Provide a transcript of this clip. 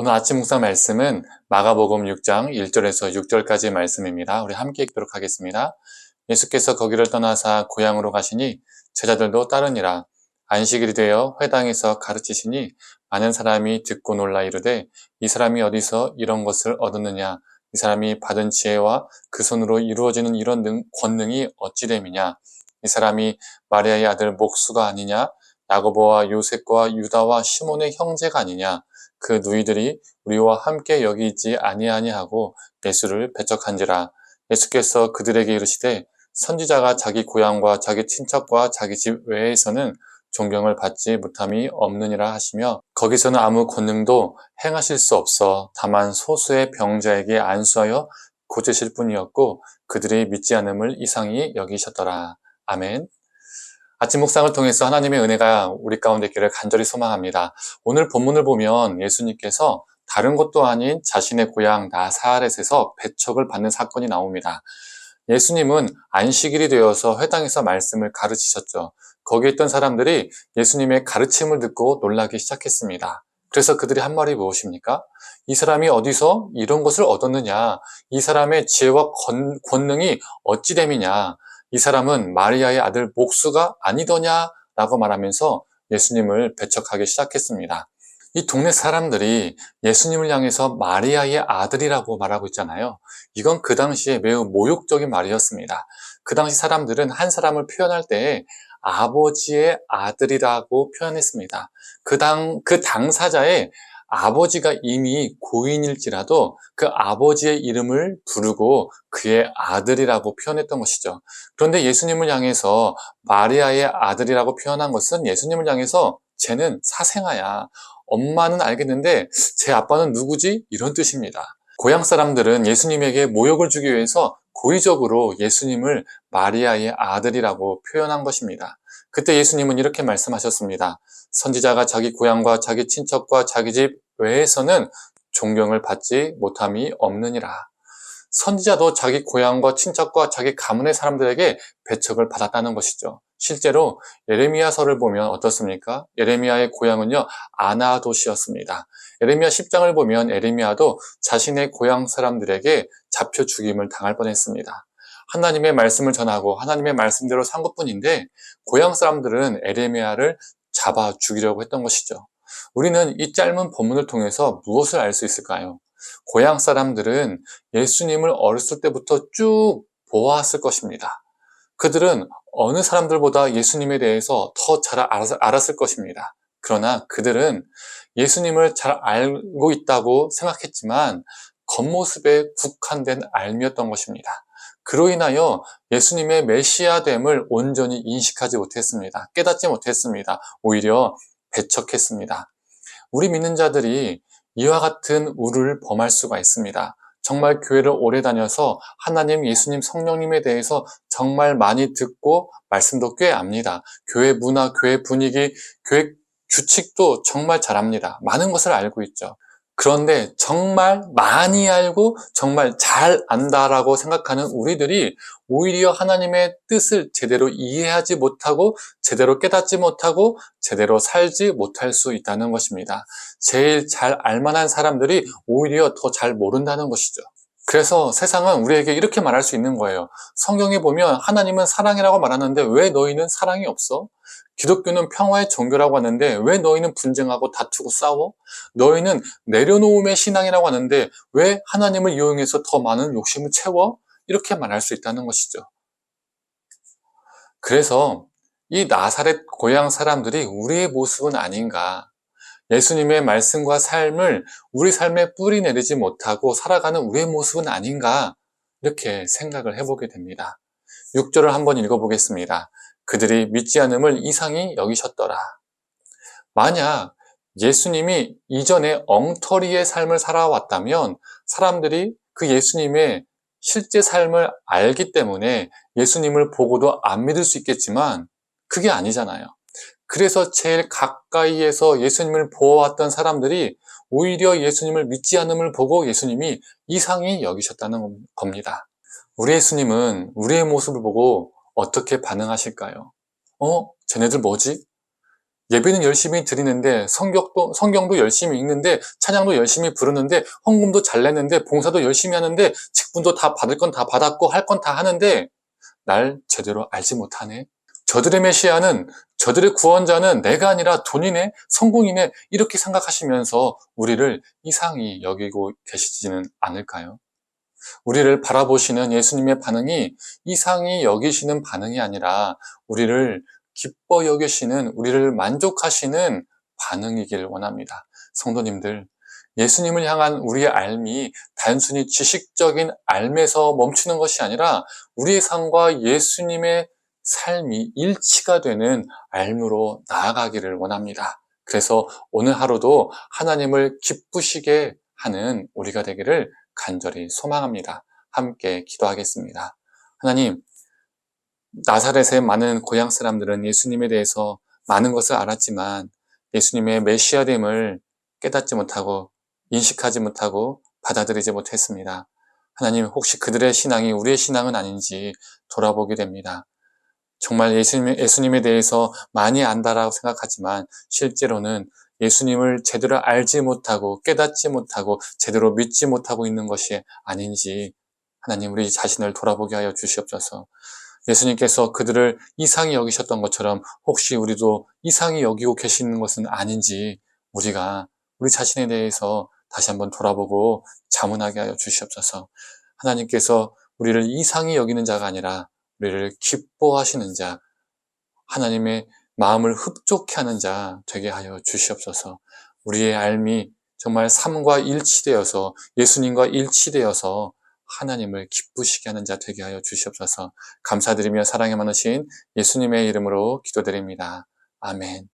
오늘 아침 묵상 말씀은 마가복음 6장 1절에서 6절까지 말씀입니다. 우리 함께 읽도록 하겠습니다. 예수께서 거기를 떠나사 고향으로 가시니 제자들도 따르니라. 안식일이 되어 회당에서 가르치시니 많은 사람이 듣고 놀라 이르되 이 사람이 어디서 이런 것을 얻었느냐? 이 사람이 받은 지혜와 그 손으로 이루어지는 이런 권능이 어찌 됨이냐? 이 사람이 마리아의 아들 목수가 아니냐? 야고보와 요셉과 유다와 시몬의 형제가 아니냐? 그 누이들이 우리와 함께 여기 있지 아니하냐고 예수를 배척한지라. 예수께서 그들에게 이르시되 선지자가 자기 고향과 자기 친척과 자기 집 외에서는 존경을 받지 못함이 없느니라 하시며, 거기서는 아무 권능도 행하실 수 없어 다만 소수의 병자에게 안수하여 고치실 뿐이었고 그들이 믿지 않음을 이상히 여기셨더라. 아멘. 아침 묵상을 통해서 하나님의 은혜가 우리 가운데 있기를 간절히 소망합니다. 오늘 본문을 보면 예수님께서 다른 곳도 아닌 자신의 고향 나사렛에서 배척을 받는 사건이 나옵니다. 예수님은 안식일이 되어서 회당에서 말씀을 가르치셨죠. 거기에 있던 사람들이 예수님의 가르침을 듣고 놀라기 시작했습니다. 그래서 그들이 한 말이 무엇입니까? 이 사람이 어디서 이런 것을 얻었느냐? 이 사람의 지혜와 권능이 어찌 됨이냐? 이 사람은 마리아의 아들 목수가 아니더냐? 라고 말하면서 예수님을 배척하기 시작했습니다. 이 동네 사람들이 예수님을 향해서 마리아의 아들이라고 말하고 있잖아요. 이건 그 당시에 매우 모욕적인 말이었습니다. 그 당시 사람들은 한 사람을 표현할 때 아버지의 아들이라고 표현했습니다. 그 당사자의 아버지가 이미 고인일지라도 그 아버지의 이름을 부르고 그의 아들이라고 표현했던 것이죠. 그런데 예수님을 향해서 마리아의 아들이라고 표현한 것은 예수님을 향해서 쟤는 사생아야. 엄마는 알겠는데 제 아빠는 누구지? 이런 뜻입니다. 고향 사람들은 예수님에게 모욕을 주기 위해서 고의적으로 예수님을 마리아의 아들이라고 표현한 것입니다. 그때 예수님은 이렇게 말씀하셨습니다. 선지자가 자기 고향과 자기 친척과 자기 집 외에서는 존경을 받지 못함이 없느니라. 선지자도 자기 고향과 친척과 자기 가문의 사람들에게 배척을 받았다는 것이죠. 실제로 예레미야서를 보면 어떻습니까? 예레미야의 고향은요, 아나도시였습니다. 예레미야 10장을 보면 예레미야도 자신의 고향 사람들에게 잡혀 죽임을 당할 뻔했습니다. 하나님의 말씀을 전하고 하나님의 말씀대로 산 것뿐인데 고향 사람들은 예레미야를 잡아 죽이려고 했던 것이죠. 우리는 이 짧은 본문을 통해서 무엇을 알 수 있을까요? 고향 사람들은 예수님을 어렸을 때부터 쭉 보아왔을 것입니다. 그들은 어느 사람들보다 예수님에 대해서 더 잘 알았을 것입니다. 그러나 그들은 예수님을 잘 알고 있다고 생각했지만 겉모습에 국한된 알미였던 것입니다. 그로 인하여 예수님의 메시아됨을 온전히 인식하지 못했습니다. 깨닫지 못했습니다. 오히려 배척했습니다. 우리 믿는 자들이 이와 같은 우를 범할 수가 있습니다. 정말 교회를 오래 다녀서 하나님, 예수님, 성령님에 대해서 정말 많이 듣고 말씀도 꽤 압니다. 교회 문화, 교회 분위기, 교회 규칙도 정말 잘 압니다. 많은 것을 알고 있죠. 그런데 정말 많이 알고 정말 잘 안다라고 생각하는 우리들이 오히려 하나님의 뜻을 제대로 이해하지 못하고 제대로 깨닫지 못하고 제대로 살지 못할 수 있다는 것입니다. 제일 잘 알만한 사람들이 오히려 더 잘 모른다는 것이죠. 그래서 세상은 우리에게 이렇게 말할 수 있는 거예요. 성경에 보면 하나님은 사랑이라고 말하는데 왜 너희는 사랑이 없어? 기독교는 평화의 종교라고 하는데 왜 너희는 분쟁하고 다투고 싸워? 너희는 내려놓음의 신앙이라고 하는데 왜 하나님을 이용해서 더 많은 욕심을 채워? 이렇게 말할 수 있다는 것이죠. 그래서 이 나사렛 고향 사람들이 우리의 모습은 아닌가? 예수님의 말씀과 삶을 우리 삶에 뿌리 내리지 못하고 살아가는 우리의 모습은 아닌가? 이렇게 생각을 해보게 됩니다. 6절을 한번 읽어보겠습니다. 그들이 믿지 않음을 이상히 여기셨더라. 만약 예수님이 이전에 엉터리의 삶을 살아왔다면 사람들이 그 예수님의 실제 삶을 알기 때문에 예수님을 보고도 안 믿을 수 있겠지만 그게 아니잖아요. 그래서 제일 가까이에서 예수님을 보아왔던 사람들이 오히려 예수님을 믿지 않음을 보고 예수님이 이상히 여기셨다는 겁니다. 우리 예수님은 우리의 모습을 보고 어떻게 반응하실까요? 쟤네들 뭐지? 예배는 열심히 드리는데 성경도 열심히 읽는데 찬양도 열심히 부르는데 헌금도 잘 내는데 봉사도 열심히 하는데 직분도 다 받을 건 다 받았고 할 건 다 하는데 날 제대로 알지 못하네. 저들의 메시아는, 저들의 구원자는 내가 아니라 돈이네, 성공이네 이렇게 생각하시면서 우리를 이상히 여기고 계시지는 않을까요? 우리를 바라보시는 예수님의 반응이 이상히 여기시는 반응이 아니라 우리를 기뻐 여기시는, 우리를 만족하시는 반응이길 원합니다. 성도님들, 예수님을 향한 우리의 알미 단순히 지식적인 알에서 멈추는 것이 아니라 우리의 삶과 예수님의 삶이 일치가 되는 알므로 나아가기를 원합니다. 그래서 오늘 하루도 하나님을 기쁘시게 하는 우리가 되기를 간절히 소망합니다. 함께 기도하겠습니다. 하나님, 나사렛의 많은 고향 사람들은 예수님에 대해서 많은 것을 알았지만 예수님의 메시아됨을 깨닫지 못하고 인식하지 못하고 받아들이지 못했습니다. 하나님, 혹시 그들의 신앙이 우리의 신앙은 아닌지 돌아보게 됩니다. 정말 예수님에 대해서 많이 안다라고 생각하지만 실제로는 예수님을 제대로 알지 못하고 깨닫지 못하고 제대로 믿지 못하고 있는 것이 아닌지 하나님 우리 자신을 돌아보게 하여 주시옵소서. 예수님께서 그들을 이상히 여기셨던 것처럼 혹시 우리도 이상히 여기고 계시는 것은 아닌지 우리가 우리 자신에 대해서 다시 한번 돌아보고 자문하게 하여 주시옵소서. 하나님께서 우리를 이상히 여기는 자가 아니라 우리를 기뻐하시는 자, 하나님의 마음을 흡족해 하는 자 되게 하여 주시옵소서. 우리의 삶이 정말 삶과 일치되어서 예수님과 일치되어서 하나님을 기쁘시게 하는 자 되게 하여 주시옵소서. 감사드리며 사랑에 많으신 예수님의 이름으로 기도드립니다. 아멘.